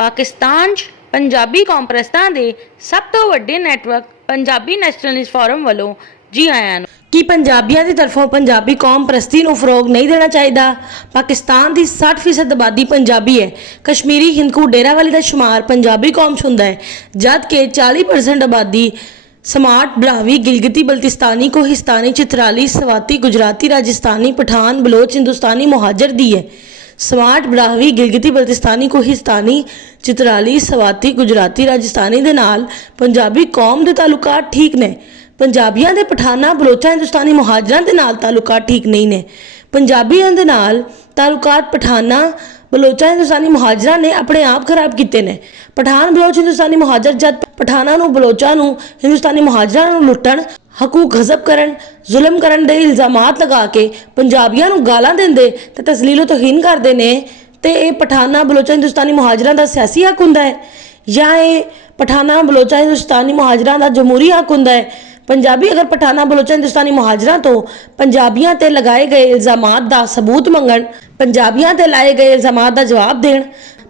पाकिस्तान 'ਚ पंजाबी कौम प्रस्तां दे सब तो वड्डे नैटवर्क पंजाबी नैशनलिस्ट फोरम वालों जी आयां नूं। कि पंजाबियों की तरफों पंजाबी कौम प्रस्ती को फरोग नहीं देना चाहिए। पाकिस्तान की 60% आबादी पंजाबी है। कश्मीरी हिंदकू डेरावाली का शुमार पंजाबी कौम च हुंदा है, जबकि 40% आबादी स्मार्ट, ब्राहवी, गिलगिती बल्तिस्तानी, कोहिस्तानी, चित्राली, स्वाती, गुजराती, राजस्थानी, पठान, बलोच, हिंदुस्तानी मुहाजर दी है। स्मार्ट, ब्राहवी, गिलगिती बल्तिस्तानी, कोहिस्तानी, चित्राली, स्वाती, गुजराती, राजस्थानी दे नाल पंजाबी कौम के तालुकात ठीक ने। पंजाबियों के पठाना, बलोचा, हिंदुस्तानी मुहाजरां दे नाल तालुकात ठीक नहीं ने। पंजाबियों के नाल तालुकात पठाना, बलोचा, हिंदुस्तानी मुहाजरां ने अपने आप खराब किए ने। पठान, बलोच, हिंदुस्तानी मुहाजर जद पठाना नूं, बलोचा नूं, हिंदुस्तानी मुहाजरां नूं लुट्टण, हकूक गज़ब करन, जुल्म करन दे इल्ज़ामात लगा के पंजाबियों नूं गालां देंदे ते तज़लीलो तौहीन करदे ने, ते ये पठाना, बलोचा, हिंदुस्तानी मुहाजरां दा सियासी हक हुंदा है या ये पठाना, बलोचा, हिंदुस्तानी मुहाजरां दा जमहूरी हक हुंदा है? पंजाबी अगर पठाना, बलोचा, हिंदुस्तानी मुहाजरां तो पंजाबियों ते लगाए गए इल्ज़ामात दा सबूत मंगण, पंजाबियों ते लाए गए इल्ज़ामात दा जवाब देण,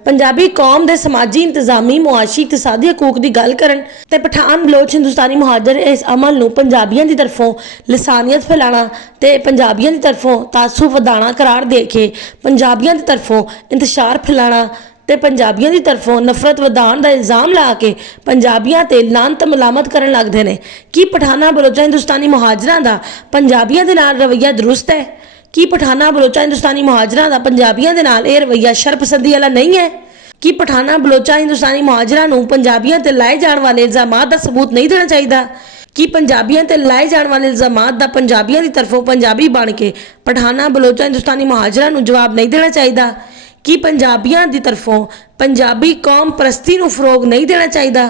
पंजाबी कौम दे समाजी, इंतजामी, मुआशी, इकतसादी हकूक की गल करन, ते पठान, बलोच, हिंदुस्तानी मुहाजर इस अमल नूं पंजाबियों की तरफों लिसानियत फैलाना ते पंजाबियों की तरफों तासुब वधाना करार दे के पंजाबियों की तरफों इंतशार फैलाना ते पंजाबियों की तरफों नफरत वधाण का इल्ज़ाम ला के पंजाबियों ते लानत मलामत करन लगदे ने। कि पठाना, बलोचा, हिंदुस्तानी मुहाजरां दा पंजाबियों दे नाल रवैया दुरुस्त है? कि पठाना, बलोचा, हिंदुस्तानी मुहाजरां दा पंजाबियों दे नाल यह रवैया शरपसंदी वाला नहीं है? कि पठाना, बलोचा, हिंदुस्तानी मुहाजरां नूं पंजाबियों ते लाए जाण वाले इल्ज़ामात दा सबूत नहीं देना चाहिए? कि पंजाबियों ते लाए जाण वाले इल्ज़ामात दा पंजाबियों की तरफों पंजाबी बन के पठाना, बलोचा, हिंदुस्तानी मुहाजरां नूं जवाब नहीं देना चाहिए? कि पंजाबियों की तरफों पंजाबी कौम प्रस्ती को फरोग नहीं देना चाहिए?